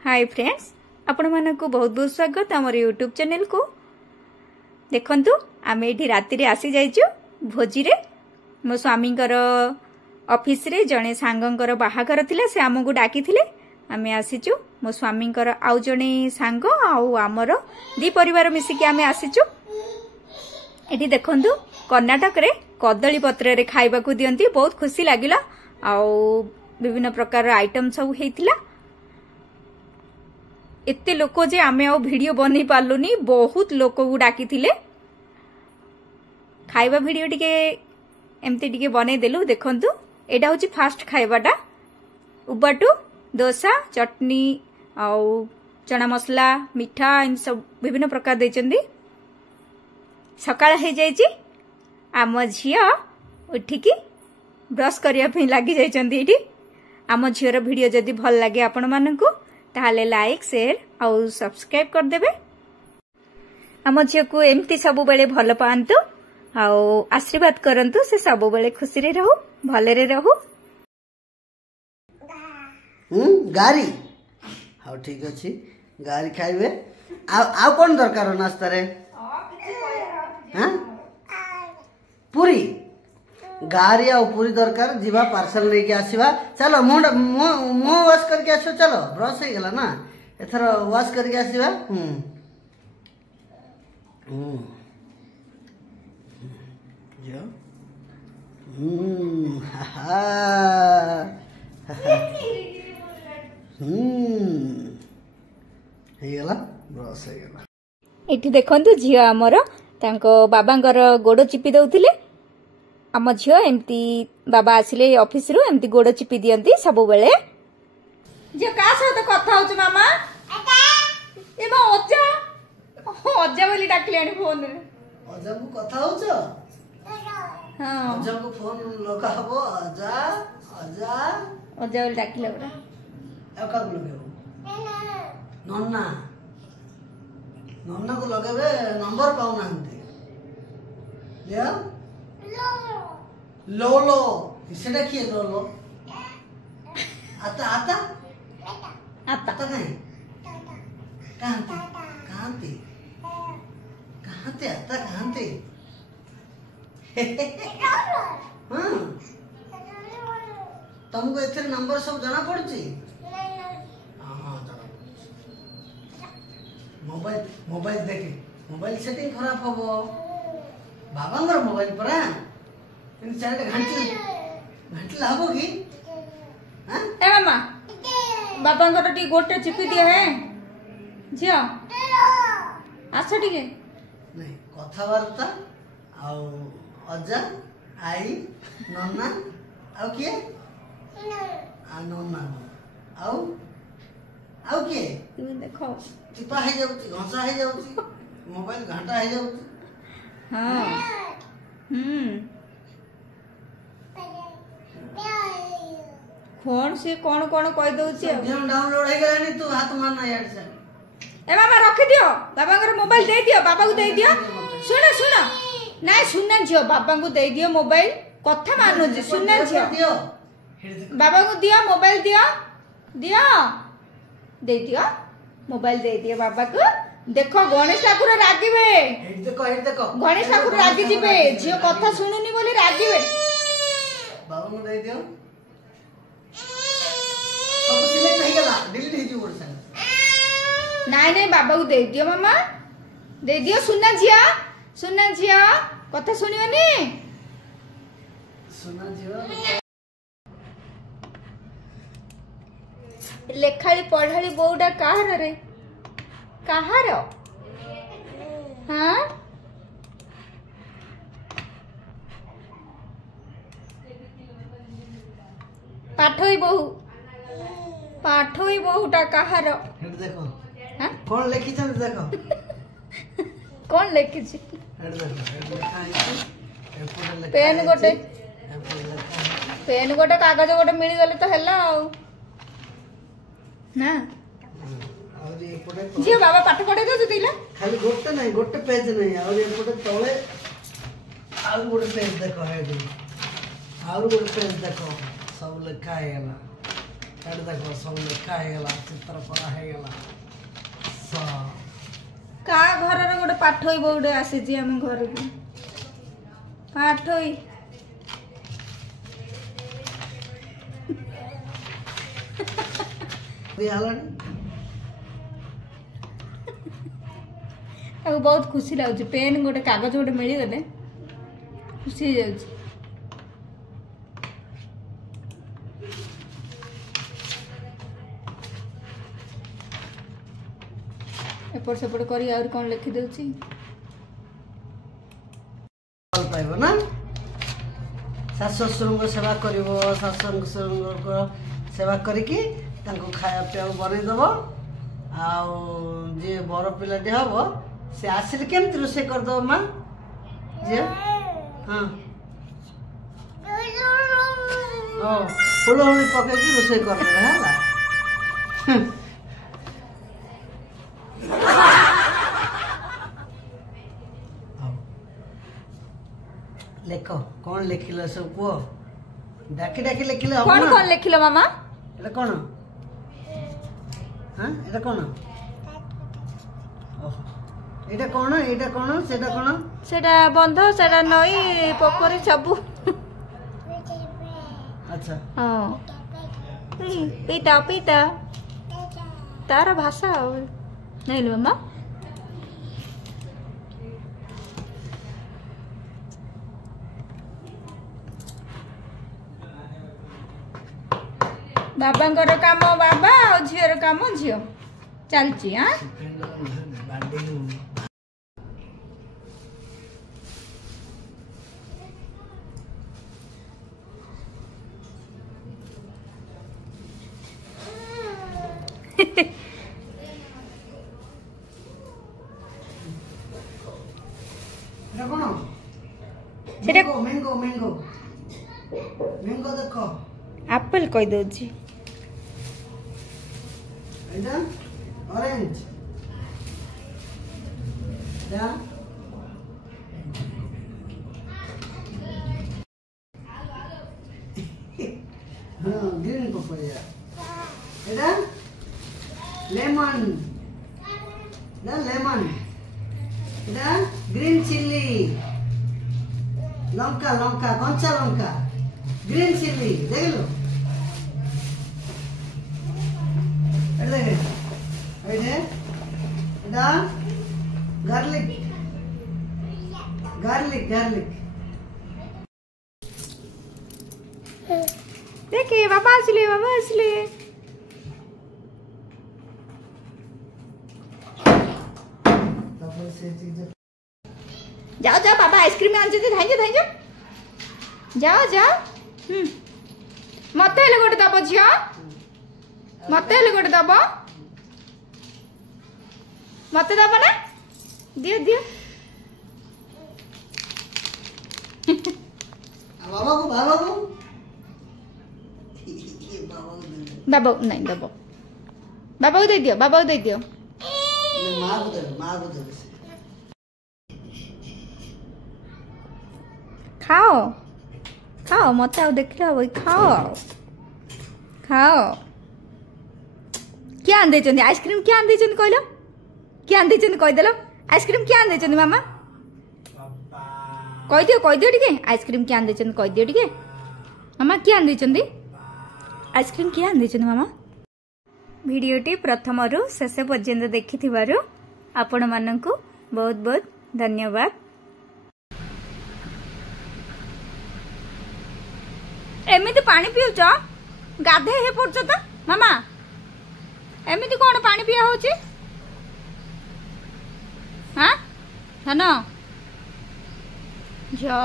Hi friends, आपण मानक बहुत बहुत स्वागत आम यूट्यूब चैनल को। देखंतु आम ये राति आसी जाइचु भोजी रे। मो स्वामी ऑफिस रे जड़े सांगंकर बाहागर थिले से आमको डाकी थिले। आमे आसीचु मो स्वामी आउ जड़े सांग आमर दी परिवार मिसिकी आमे आसीचु। एठी देखंतु कर्नाटक रे कदली पत्र रे खाइबा को दियंती, बहुत खुशी लागिला। आउ विभिन्न प्रकार आइटम सब हेतिला। एते लोक जे आमे आ वीडियो बनै पालुनी, बहुत लोक को डाकी थिले। खाइबा वीडियो टिके एमती टिके बनै देलु। देखंतु एटा होची फास्ट खाइबाटा। उबाटू डोसा चटनी आउ चना मसला मिठा इन सब विभिन्न प्रकार देचंदी। सकाळ हे जायची आम झियो उठिकी ब्रश करिया पे लागि जायचंदी। एठी आम झियोर वीडियो जदी भल लागे आपण माननकु ताहले लाइक शेयर आउ सब्सक्राइब कर देबे। आम झियो को एमती सब बेले भल पांतु आउ आशीर्वाद करंतु। से सब बेले खुशी रे रहू, भले रे रहू। गारी हाँ ठीक अच्छी गारी खाइबे। आ कौन दरकार नास्ता रे? हाँ पूरी गारी आ पूरी दरकार। जीवा पार्सल लेके आसीबा। चलो मुंह वाश करके आसो। चलो ब्रश हो गला ना, एथर वाश करके आसीबा। जो हेगला ब्रश हेगला। एठी देखंतु झियो हमर तांको बाबांकर गोड़ चिपी दउथिले। आम झियो एमती बाबा आसिले ऑफिस रु एमती गोड़ चिपी दियंती सब बेले। झियो का सहित कथा होछ मामा? ए बा अज्जा अज्जा बोली डाकलेनी फोन रे। अज्जा को कथा होछ? हां अज्जा को फोन लगा हबो। अज्जा अज्जा अज्जा बोली डाकिले बड़ा। अब का लगेबो? नन्ना नन्ना को लगेबे। नंबर पाउ नांती ले लोलो सेटा किए लोलो? आता आता आता आता नहीं कहांते कहांते कहांते आता कहांते? हाँ तुमको एथे नंबर सब जाना पड़ची? हाँ जाना पड़ची। मोबाइल मोबाइल देखे मोबाइल सेटिंग खराब हबो। बाबांगर मोबाइल पर इन चार घंटे घंटे लाभो की? हां ए मामा बाबांगर टी गोटे चिपी दिया है झियो। आछा ठीक है नहीं कथावार्ता आउ अज्जा आई नन्ना आउ किए आ नन्ना आउ आउ किए? तुम देखो टिपा है जाउची, घंसा है जाउची, मोबाइल घंटा है जाउची। हां कौन से कौन कौन कह दउची? गेम डाउनलोड हे गलानी। तू हाथ मारना यार से। ए मामा रख दियो। बाबांगर मोबाइल दे दियो। बाबा को दे दियो। सुनो सुनो नाइ सुनना झियो, बाबा को दे दियो मोबाइल। कथा मानो जी सुनना झियो। दियो बाबा को दियो मोबाइल दियो दियो दे दियो मोबाइल दे दियो बाबा को। देखो गणेश ठाकुर रागिबे। हेड देखो गणेश ठाकुर रागी जिबे। झियो कथा सुनुनी बोली रागिबे। बाबा को दे दियो। सब सिलेक्ट हे गला, डिलीट हे जी वर्सन। नाइ नाइ बाबा को दे दियो मामा, दे दियो। सुनना झियो कथा सुनियोनी। सुना झियो लेखाली पढ़ाली बोउडा काहार रे? काहार? हाँ पाठोई बहुटा काहार? हेड देखो हाँ कौन लेखी छन देखो। कौन लेखी छी? हेड देखो हेड लिखा है। पेन गोटे पेन गोटे कागज गोटे मिल गले तो हेला ना। और ये पड़े झियो बाबा पाठ पढ़े दो दिला। खाली गोटे नहीं, गोटे पेज नहीं। और ये पड़े तळे और गोटे पेज देखो। हेड और गोटे पेज देखो सब लिखा है ना। एड देखो सब लिखा है गला चित्र पड़ा है गला सा का घर रे गोटे पाठई बोडे आसी जी हम घर को पाठई बहुत खुशी लगुच पेन गोटे कागज गोटे मिल गले खुशी हो जाऊँ एपट सेपट कर कौन लिखी दूची पाइब ना शाशु ससुर सेवा कर शाशु ससुर सेवा करिकी खाया पीया बनईदेव जी बर पिलाटी हम से आसिले केमती रोषे करदेव माँ जी हाँ फुल हूँ पकईकी रोषे करदे है लेख कौन लिखिल सब कह डाकी डाकी लिखिले कौन कौन लिखिल मामा एटा कौन हाँ एटा कौन एटा कौन एटा कौन सेटा कौन सेटा बंध सेटा नई पोखरी सबू अच्छा हाँ पीता पीता तार भाषा नहीं लो मामा बाबांकर काम बाबा और झीर काम झी चलची हाँ मैंगो मैंगो मैंगो मैंगो देखो एप्पल कह दौची ऑरेंज ग्रीन पपाया एटा लेमन लेमन एटा ग्रीन चिल्ली लंका लंका कंचा लंका ग्रीन चिल्ली देख लो गार्लिक गार्लिक गार्लिक देखे बाबा असले जाओ जाओ बाबा आइसक्रीम आनते धाई जाओ जाओ जाओ मत हेले गोटे दब झील मत हेले गोटे दब मत दब ना दियो दियो बाबा नहीं दब बाबा दे दियो बाबा दे दियो खाओ खाओ मत आओ देख लो खाओ खाओ क्या आंदे चंदी आइसक्रीम क्या आंदे चंदी कहलो क्या आंदे चंदी कह देलो आइसक्रीम क्या आंदे चंदी मामा कह दियो टिके आइसक्रीम क्या आंदे चंदी कह दियो टिके मामा क्या आंदे चंदी आइसक्रीम क्या आंदे चंदी मामा वीडियोटी प्रथम रु शेष पर्यंत देखिथिबारु आपण माननकु बहुत बहुत धन्यवाद एमिति पानी पिउछ गाधे हे पड़छ तो मामा एमिति कोन पानी पिया होची हां हनो जो